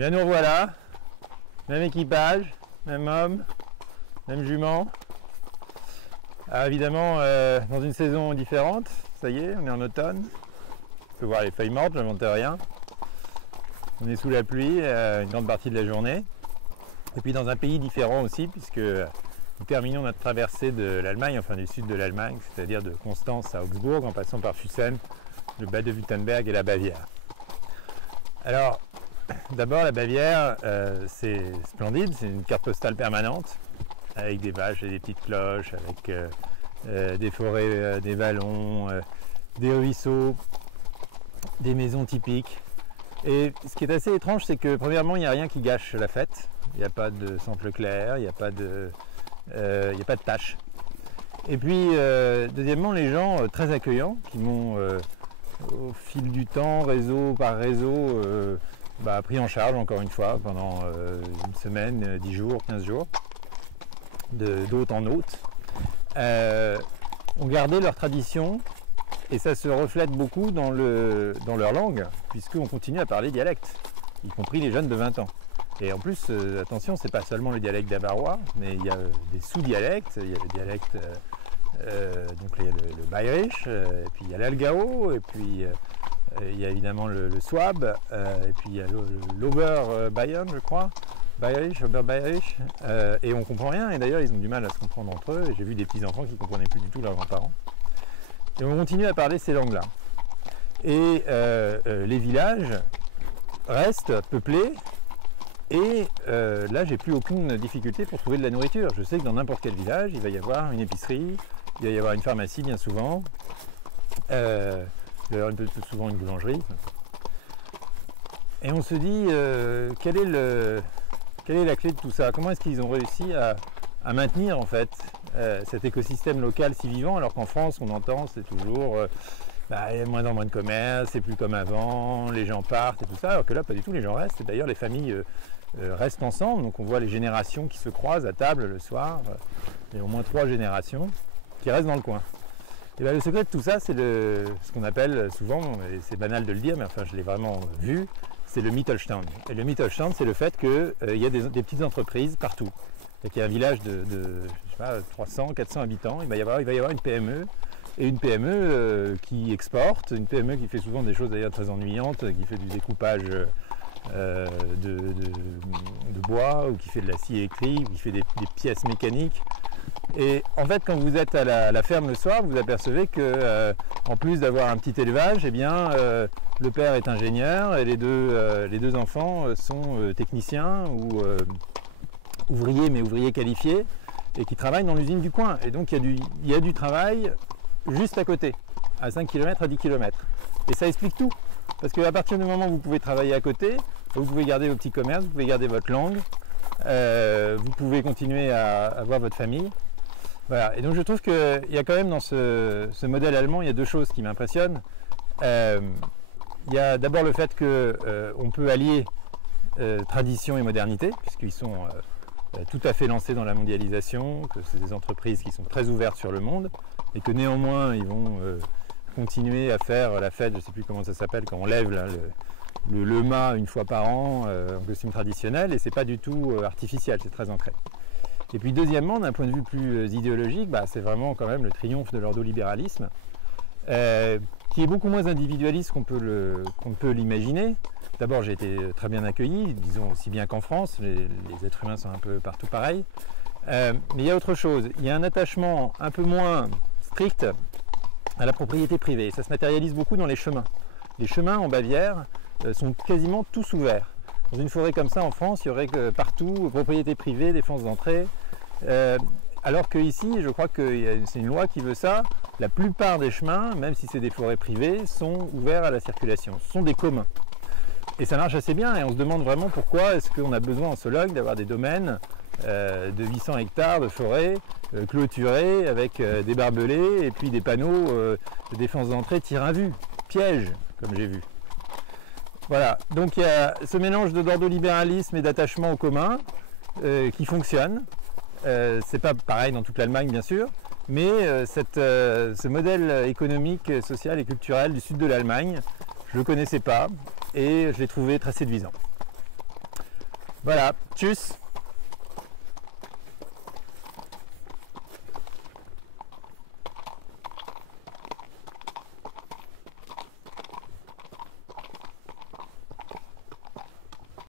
Bien, nous revoilà, même équipage, même homme, même jument. Alors évidemment, dans une saison différente, ça y est, on est en automne. On peut voir les feuilles mortes, je n'invente rien. On est sous la pluie une grande partie de la journée. Et puis dans un pays différent aussi, puisque nous terminons notre traversée de l'Allemagne, enfin du sud de l'Allemagne, c'est-à-dire de Constance à Augsbourg, en passant par Füssen, le Bade-Württemberg et la Bavière. Alors, d'abord la Bavière, c'est splendide, c'est une carte postale permanente, avec des vaches et des petites cloches, avec des forêts, des vallons, des ruisseaux, des maisons typiques. Et ce qui est assez étrange, c'est que premièrement, il n'y a rien qui gâche la fête. Il n'y a pas de sample clair, il n'y a pas de tâches. Et puis, deuxièmement, les gens très accueillants qui m'ont, au fil du temps, réseau par réseau, pris en charge encore une fois pendant une semaine, 10 jours, 15 jours, d'hôte en hôte, ont gardé leur tradition. Et ça se reflète beaucoup dans leur langue, puisqu'on continue à parler dialecte, y compris les jeunes de 20 ans. Et en plus, attention, c'est pas seulement le dialecte bavarois, mais il y a des sous-dialectes. Il y a le dialecte, donc il y a le Bayerisch, et puis il y a l'Algao, et puis il y a évidemment le Swab, et puis il y a l'Oberbayern, je crois, Bayerisch, Oberbayerisch, et on comprend rien. Et d'ailleurs, ils ont du mal à se comprendre entre eux. Et j'ai vu des petits-enfants qui ne comprenaient plus du tout leurs grands-parents. Et on continue à parler ces langues-là. Et les villages restent peuplés. Et là, j'ai plus aucune difficulté pour trouver de la nourriture. Je sais que dans n'importe quel village, il va y avoir une épicerie, il va y avoir une pharmacie bien souvent, souvent une boulangerie. Et on se dit, quelle est la clé de tout ça? Comment est-ce qu'ils ont réussi à maintenir en fait cet écosystème local si vivant, alors qu'en France on entend c'est toujours il y a de moins en moins de commerce, c'est plus comme avant, les gens partent et tout ça, alors que là pas du tout, les gens restent. Et d'ailleurs les familles restent ensemble, donc on voit les générations qui se croisent à table le soir, il y a au moins 3 générations qui restent dans le coin. Et le secret de tout ça, c'est ce qu'on appelle souvent, et c'est banal de le dire, mais enfin je l'ai vraiment vu, c'est le Mittelstand. Et le Mittelstand, c'est le fait qu'il y a des petites entreprises partout. Il y a un village de 300, 400 habitants, il va y avoir une PME, et une PME qui exporte, une PME qui fait souvent des choses d'ailleurs très ennuyantes, qui fait du découpage de bois, ou qui fait de la scie électrique, ou qui fait des pièces mécaniques. Et en fait, quand vous êtes à la ferme le soir, vous apercevez que en plus d'avoir un petit élevage, eh bien, le père est ingénieur et les deux enfants sont techniciens ou ouvriers, mais ouvriers qualifiés, et qui travaillent dans l'usine du coin. Et donc il y a du travail juste à côté, à 5 km, à 10 km. Et ça explique tout. Parce qu'à partir du moment où vous pouvez travailler à côté, vous pouvez garder vos petits commerces, vous pouvez garder votre langue, vous pouvez continuer à avoir votre famille. Voilà. Et donc je trouve qu'il y a quand même dans ce modèle allemand, il y a 2 choses qui m'impressionnent. Il y a d'abord le fait qu'on peut allier tradition et modernité, puisqu'ils sont tout à fait lancés dans la mondialisation, que c'est des entreprises qui sont très ouvertes sur le monde, et que néanmoins ils vont continuer à faire la fête, je ne sais plus comment ça s'appelle, quand on lève là, le mât une fois par an en costume traditionnel, et c'est pas du tout artificiel, c'est très ancré. Et puis deuxièmement, d'un point de vue plus idéologique, c'est vraiment quand même le triomphe de l'ordolibéralisme, qui est beaucoup moins individualiste qu'on peut l'imaginer. D'abord, j'ai été très bien accueilli, disons aussi bien qu'en France, les êtres humains sont un peu partout pareils. Mais il y a autre chose, il y a un attachement un peu moins strict à la propriété privée. Ça se matérialise beaucoup dans les chemins. Les chemins en Bavière sont quasiment tous ouverts. Dans une forêt comme ça en France, il y aurait partout propriété privée, défense d'entrée. Alors qu'ici, je crois que c'est une loi qui veut ça. La plupart des chemins, même si c'est des forêts privées, sont ouverts à la circulation. Ce sont des communs. Et ça marche assez bien, et on se demande vraiment pourquoi est-ce qu'on a besoin en Sologne d'avoir des domaines de 800 hectares de forêt clôturés avec des barbelés et puis des panneaux de défense d'entrée tir à vue, piège, comme j'ai vu. Voilà, donc il y a ce mélange d'ordolibéralisme et d'attachement au commun qui fonctionne. C'est pas pareil dans toute l'Allemagne bien sûr, mais ce modèle économique, social et culturel du sud de l'Allemagne, je ne le connaissais pas et je l'ai trouvé très séduisant. Voilà, tchuss.